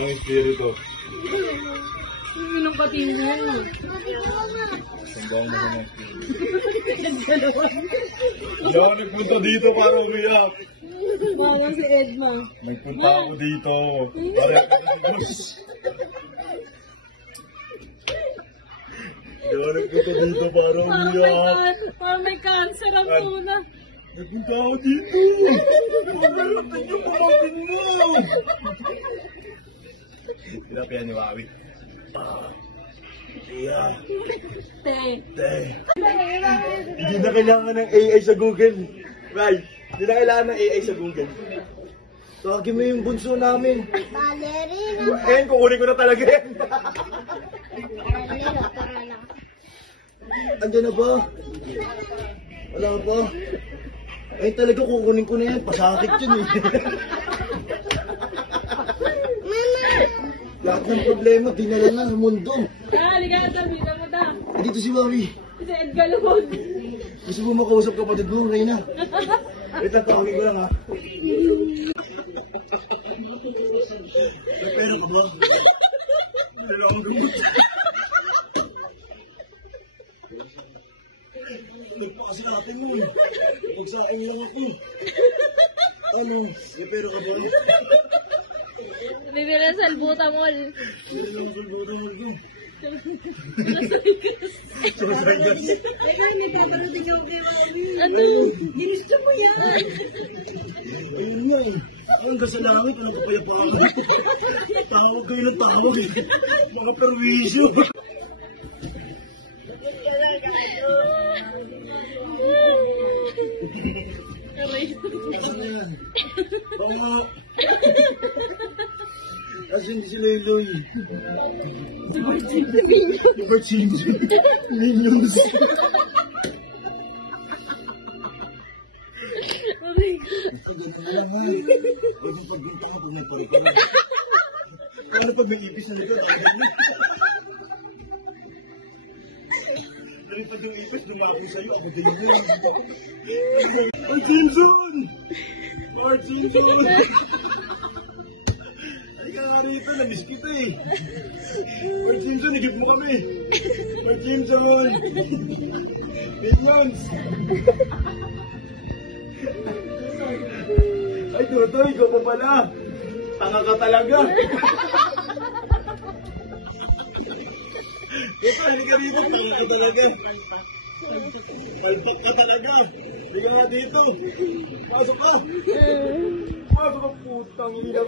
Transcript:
Ang espiritu. Minum pati yun. Sandaan na naman. Hindi ako nagpunta dito para umiyak. Bawa si Edma. Nagpunta ako dito. Para Hindi ako nagpunta dito para umiyak. Parang may cancer ang muna. Nagpunta ako dito. Pagkaroon yung pamangkin mo. Pinapihan ni Wawi. Yeah. Te. Hindi na kailangan ng AI sa Google. Right? Hindi na kailangan ng AI sa Google. Tawagin mo yung bunso namin. Ballerina. Eh, kukunin ko na talaga yan. Andiyan na ba? Wala pa? Eh, talaga kukunin ko na yan. Pasakit yun eh. Lahat ng problema, dinala na sa mundo. Ligado, kita mo da. Dito si Wawi. Si Edgar Lumon. Gusto mo makausap kapatid mo, Reyna? Wait lang, tawagin ko lang ha. May pera ka ba? Wala akong gamot. Nagpakasi natin mo eh. Pagsaing lang ako. Ano? May pera ka ba? Bibili ng salbuta mall. Pera lang ang salbutan mo ko. Ano? Ginusto mo yan. Ayun nga eh. Hanggang sa langit, ano kapayapaan? Tawag kayo ng tawag eh. Mga perwisyo. Ano yan? Pango. Asan si Loy-Loy? Si Barchinji. Minions. Ibang pagbinta ka kung may pari-pari. Ano pag may ipis na likod? Ano pag yung ipis lumaki sa'yo? Ako din yun. Barchinjon! Barchinjon! Halika nga rito, namiss kita eh. Barchinjon, higip mo kami. Barchinjon! 8 months! Ay, Toto, ikaw pa pala. Tanga ka talaga. Ito, halika rito. Tanga ka talaga. Talpak ka talaga. Halika nga dito. Pasok ka. Pasok ka, putang ina.